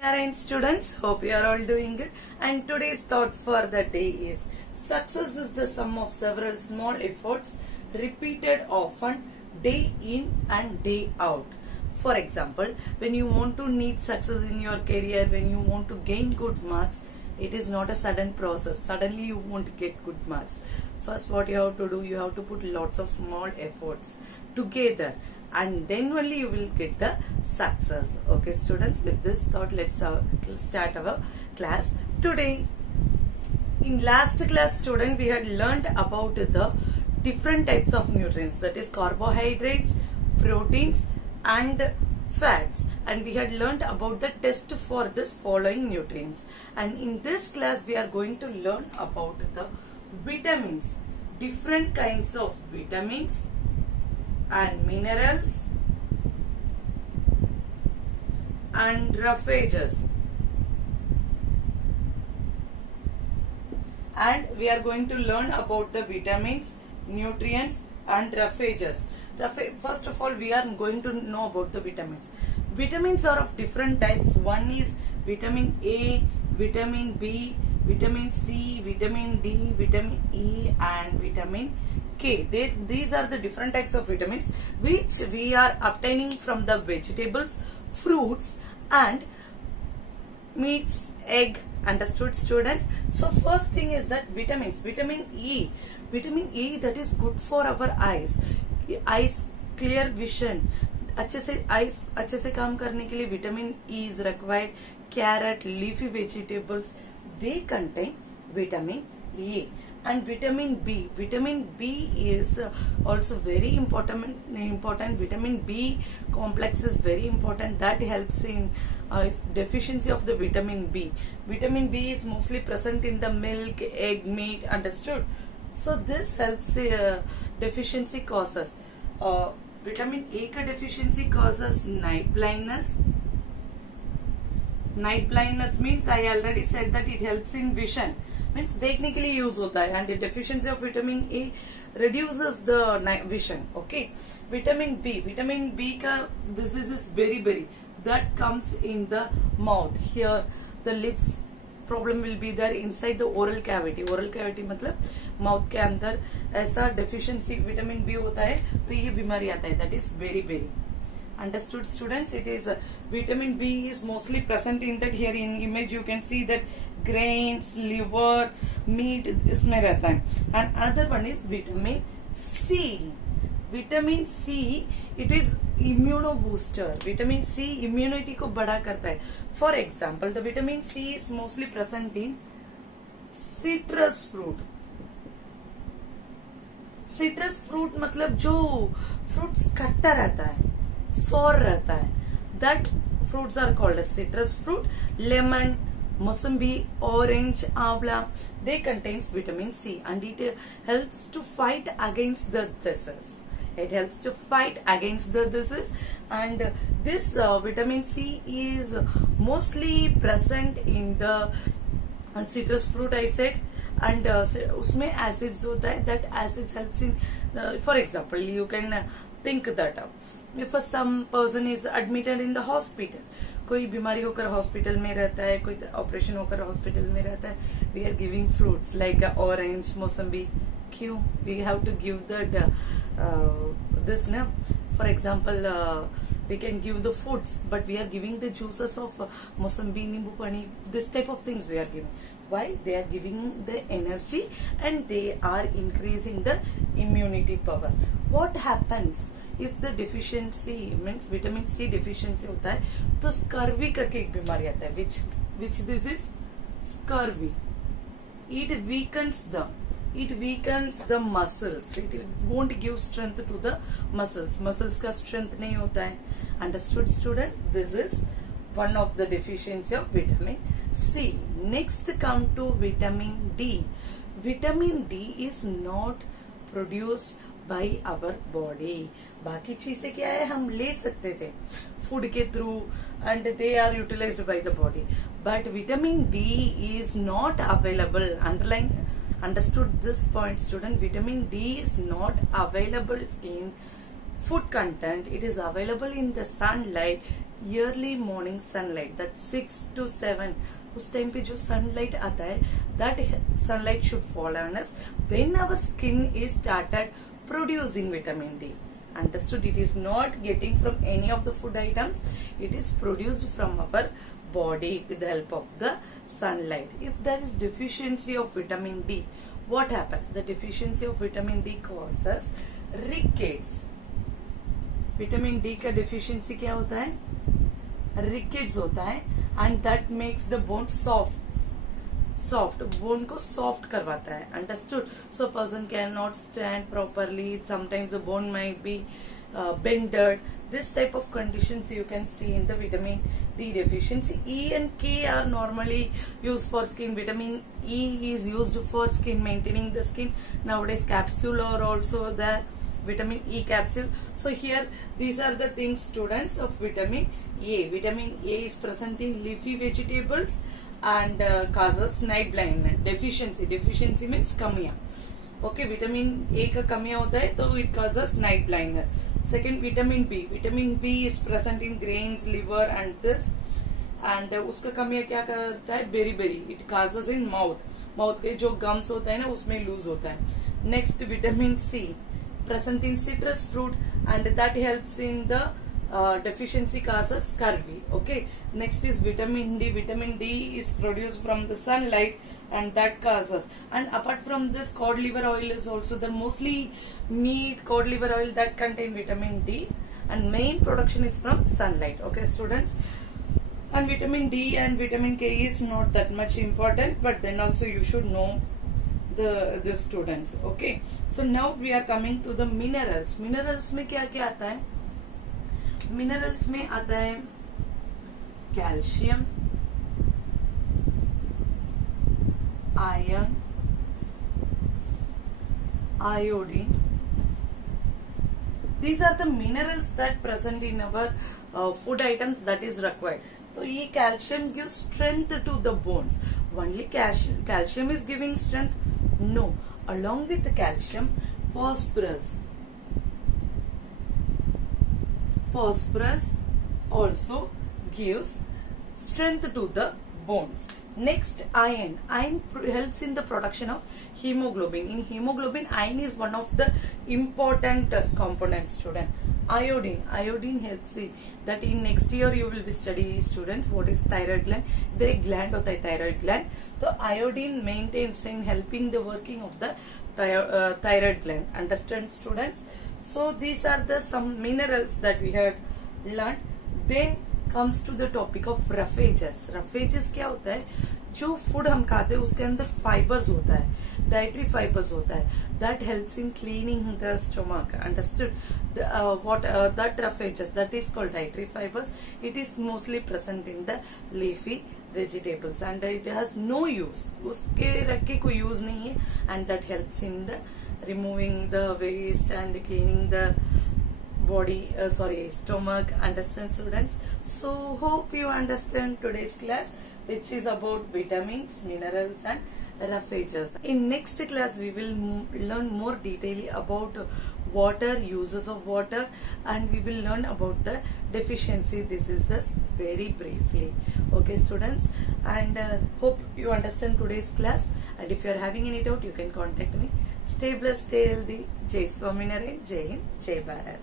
Parents, students, hope you are all doing good. And today's thought for the day is: success is the sum of several small efforts repeated often, day in and day out. For example, when you want to need success in your career, when you want to gain good marks, it is not a sudden process. Suddenly you won't get good marks. First, what you have to do, you have to put lots of small efforts together, and then only you will get the success. Okay, students, with this thought, let's start our class today. In last class, student, we had learned about the different types of nutrients, that is carbohydrates, proteins and fats, and we had learned about the test for this following nutrients. And in this class we are going to learn about the vitamins, different kinds of vitamins and minerals and roughages, and we are going to learn about the vitamins, nutrients and roughages. First of all, we are going to know about the vitamins. Vitamins are of different types. One is vitamin A, vitamin B, vitamin C, vitamin D, vitamin E and vitamin K. These are the different types of vitamins which we are obtaining from the vegetables, fruits and meats, egg. Understood, students? So first thing is that vitamins. Vitamin E, that is good for our eyes, clear vision. अच्छे से eyes अच्छे से काम करने के लिए vitamin E is required. Carrot, leafy vegetables, they contain vitamin E. And vitamin B. Vitamin B is also very important. Vitamin B complex is very important. That helps in deficiency of the vitamin B. Vitamin B is mostly present in the milk, egg, meat. Understood? So this helps deficiency causes. Vitamin A का deficiency causes night blindness. Night blindness means I already said that it helps in vision. Means देखने के लिए use होता है, and the deficiency of vitamin A reduces the night vision. Okay. Vitamin B का disease is beriberi, that comes in the mouth. Here the lips problem will be there inside the oral cavity. Oral cavity मतलब mouth के अंदर ऐसा deficiency vitamin B होता है तो ये बीमारी आता है, that is beriberi. Understood, students? It is vitamin B is mostly present in that. Here in image you can see that grains, liver, meat इसमें रहता है. And another one is vitamin C. Vitamin C, it is immuno booster. Vitamin C immunity को बड़ा करता है. For example, the vitamin C is mostly present in citrus fruit. Citrus fruit मतलब जो fruits खट्टा रहता है, sour रहता है, that fruits are called as citrus fruit. Lemon, Mosambi, orange, amla, they contains vitamin C, and it helps to fight against the disease. It helps to fight against the disease, and this vitamin C is mostly present in the citrus fruit, I said, and उसमें acids होता है. That acids helps in, for example, you can think that if some person is admitted in the hospital, कोई बीमारी होकर hospital में रहता है, कोई ऑपरेशन होकर हॉस्पिटल में रहता है, we are giving fruits like orange, mossambi. क्यों? We have to give that this na. For example, we can give the foods, but we are giving the juices of mossambi, nimbu pani. This type of things we are giving. Why? They are giving the energy and they are increasing the immunity power. What happens if the deficiency means vitamin C deficiency होता है तो scurvy करके एक बीमारी आता है. Which this is scurvy. It weakens the muscles. It won't give strength to the muscles. Muscles का strength नहीं होता है. Understood, student? This is one of the deficiency of vitamin C. Next come to vitamin D. Vitamin D is not produced by our body. बाकी चीजें क्या है, हम ले सकते थे फूड के through, and they are utilized by the body. But vitamin D is not available. Understood this point, student? Vitamin D is not available in food content. It is available in the sunlight, early morning sunlight, that 6 to 7, उस time पे जो sunlight आता है, that sunlight should fall on us. Then our skin is started producing vitamin D. Understood? It is not getting from any of the food items. It is produced from our body with the help of the sunlight. If there is deficiency of vitamin D, what happens? The deficiency of vitamin D causes rickets. Vitamin D का deficiency क्या होता है? Rickets होता है, and that makes the bone soft. Bone को soft करवाता है. Understood? So person cannot stand properly. Sometimes the bone might be bended. This type of conditions you can see in the vitamin D deficiency. E and K are normally used for skin. Vitamin E is used for skin, maintaining the skin. Nowadays capsule are also there. Vitamin E capsule. So here these are the things, students, of vitamin A. Vitamin A is present in leafy vegetables and causes night blindness. Deficiency means kamiya. Okay, vitamin A का कमियां होता है तो it causes night blindness. Second, vitamin B. Vitamin B is present in grains, liver and this. And उसका कमियां क्या करता है? Beriberi. It causes in mouth. Mouth के जो gums होता है ना उसमें lose होता है. Next, vitamin C. Present in citrus fruit and that helps in the deficiency causes scurvy. Okay. Next is vitamin D. Vitamin D is produced from the sunlight and that causes. And apart from this, cod liver oil is also the mostly meat, cod liver oil that contain vitamin D, and main production is from sunlight. Okay, students. And vitamin D and vitamin K is not that much important, but then also you should know the students. Okay, so now we are coming to the minerals. Minerals में क्या क्या आता है? Minerals में आता है calcium, iron, iodine. These are the minerals that present in our food items that is required. So ये calcium gives strength to the bones. Only calcium is giving strength? No. Along with the calcium, phosphorus also gives strength to the bones. Next, iron. Iron helps in the production of hemoglobin. In hemoglobin, iron is one of the important components, student. Iodine helps in that. In next year you will be study, students, what is thyroid gland. इधर एक gland होता है thyroid gland. तो iodine maintains in helping the working of the thyroid gland. Understand, students? So these are the some minerals that we have learned. Then comes to the topic of roughages. Roughages क्या होता है? जो food हम खाते हैं उसके अंदर fibres होता है, डाइटरी फाइबर्स होता है, that helps in cleaning the stomach. Understood? That roughages, that is called dietary fibers. It is mostly present in the leafy vegetables and it has no use. उसके रख के कोई use नहीं है, and that helps in the removing the waste and cleaning the body, stomach. Understand, students? So hope you understand today's class, which is about vitamins, minerals and roughages. In next class we will learn more detailedly about water, uses of water, and we will learn about the deficiency. This is just very briefly. Okay, students, and hope you understand today's class, and if you are having any doubt you can contact me. Stay blessed, stay healthy. Jai Swaminarayan, Jai Hind, Jai Bharat.